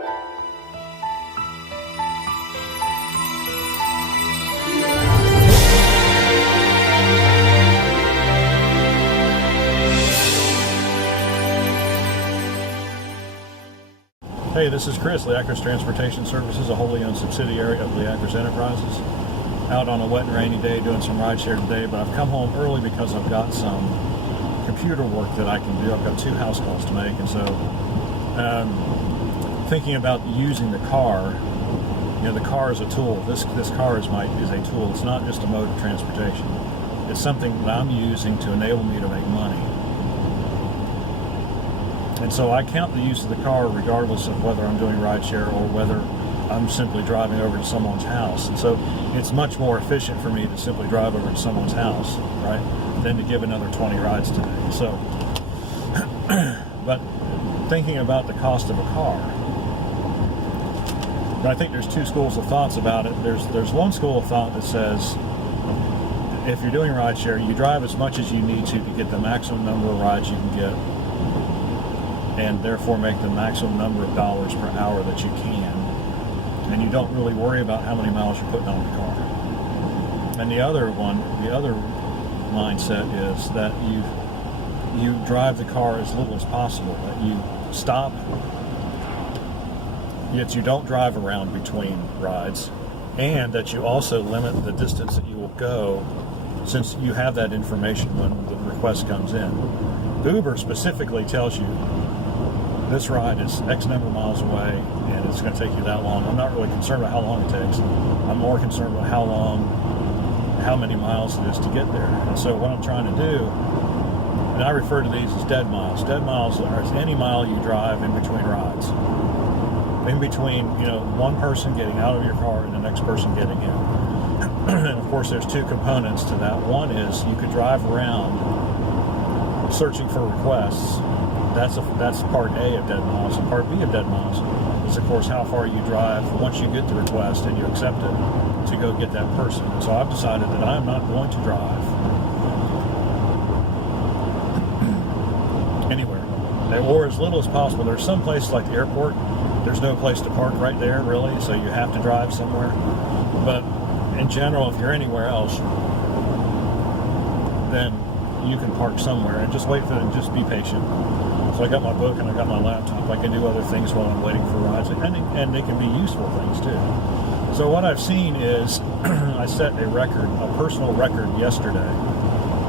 Hey, this is Chris, Leacris Transportation Services, a wholly owned subsidiary of Leacris Enterprises. Out on a wet and rainy day doing some rideshare today, but I've come home early because I've got some computer work that I can do. I've got 2 house calls to make, and so thinking about using the car. You know, the car is a tool. This car is a tool. It's not just a mode of transportation. It's something that I'm using to enable me to make money. And so I count the use of the car regardless of whether I'm doing rideshare or whether I'm simply driving over to someone's house. And so it's much more efficient for me to simply drive over to someone's house, right, than to give another 20 rides today. So, but thinking about the cost of a car, I think there's 2 schools of thoughts about it. There's one school of thought that says if you're doing rideshare, you drive as much as you need to get the maximum number of rides you can get, and therefore make the maximum number of dollars per hour that you can, and you don't really worry about how many miles you're putting on the car. And the other mindset is that you drive the car as little as possible, that you stop, yet you don't drive around between rides, and that you also limit the distance that you will go, since you have that information when the request comes in. Uber specifically tells you this ride is X number of miles away and it's going to take you that long. I'm not really concerned about how long it takes. I'm more concerned about how many miles it is to get there. And so what I'm trying to do, and I refer to these as dead miles. Dead miles are any mile you drive in between rides. In between, one person getting out of your car and the next person getting in. And of course there's 2 components to that. One is you could drive around searching for requests. That's part A of dead miles. And part B of dead miles is, of course, how far you drive once you get the request and you accept it to go get that person. And so I've decided that I'm not going to drive anywhere, or as little as possible. There's some places like the airport, there's no place to park right there, really, so you have to drive somewhere. But in general, if you're anywhere else, then you can park somewhere and just wait for them, just be patient. So I got my book and I got my laptop. I can do other things while I'm waiting for rides, and they can be useful things too. So what I've seen is I set a personal record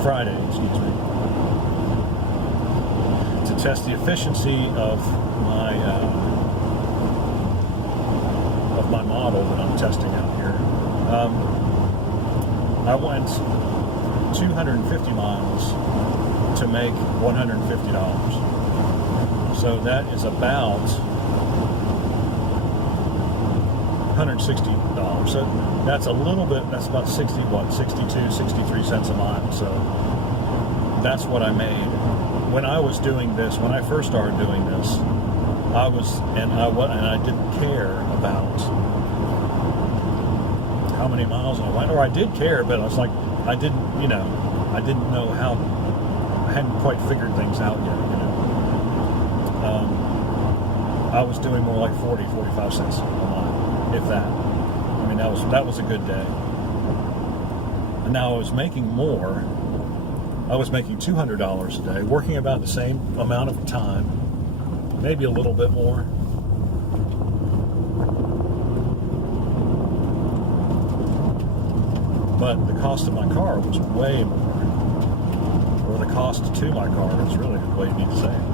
Friday, to test the efficiency of my model that I'm testing out here. I went 250 miles to make $150. So that is about $160. So that's a little bit, that's about 63 cents a mile. So that's what I made. When I was doing this, when I first started doing this, I didn't care about how many miles I went, or I did care, but I was like, I didn't know how, I hadn't quite figured things out yet, I was doing more like 45 cents a mile, if that. I mean, that was a good day. And now I was making more. I was making $200 a day, working about the same amount of time, maybe a little bit more. But the cost of my car was way more. Or the cost to my car is really the way you need to say it.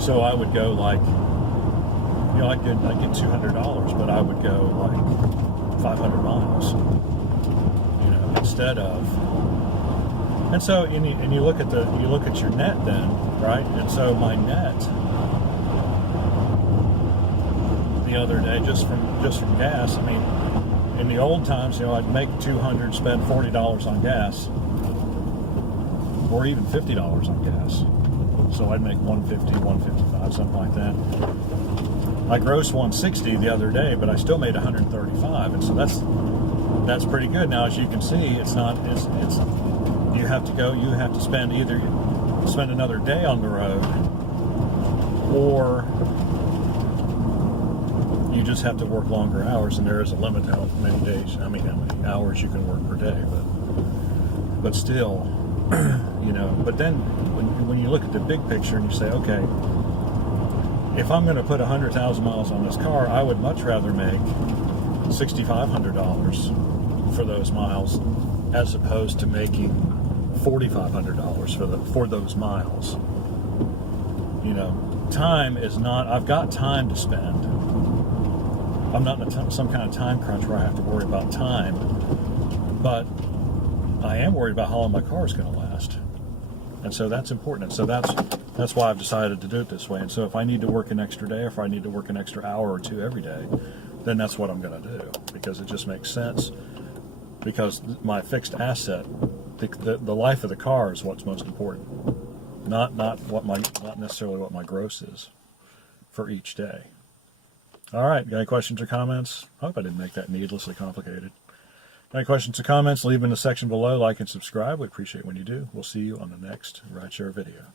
So I would go like, I'd get $200, but I would go like 500 miles, instead of. And so, and you look at your net then, right? And so my net the other day, just from gas. I mean, in the old times, I'd make $200, spend $40 on gas, or even $50 on gas. So I'd make $150, $155, something like that. I grossed $160 the other day, but I still made $135, and so that's pretty good. Now, as you can see, it's you have to spend another day on the road or you just have to work longer hours, and there is a limit to how many days, how many hours you can work per day. But still, you know. But then when you look at the big picture and you say, okay, if I'm going to put 100,000 miles on this car, I would much rather make $6,500 for those miles, as opposed to making $4,500 for those miles. You know, time is not. I've got time to spend. I'm not in some kind of time crunch where I have to worry about time, but I am worried about how long my car is going to last, and so that's important. And so that's why I've decided to do it this way. And so if I need to work an extra day, or if I need to work an extra hour or two every day, then that's what I'm going to do, because it just makes sense. Because my fixed asset, the life of the car, is what's most important. Not necessarily what my gross is for each day. All right, got any questions or comments? I hope I didn't make that needlessly complicated. Got any questions or comments? Leave them in the section below. Like and subscribe. We appreciate when you do. We'll see you on the next Rideshare video.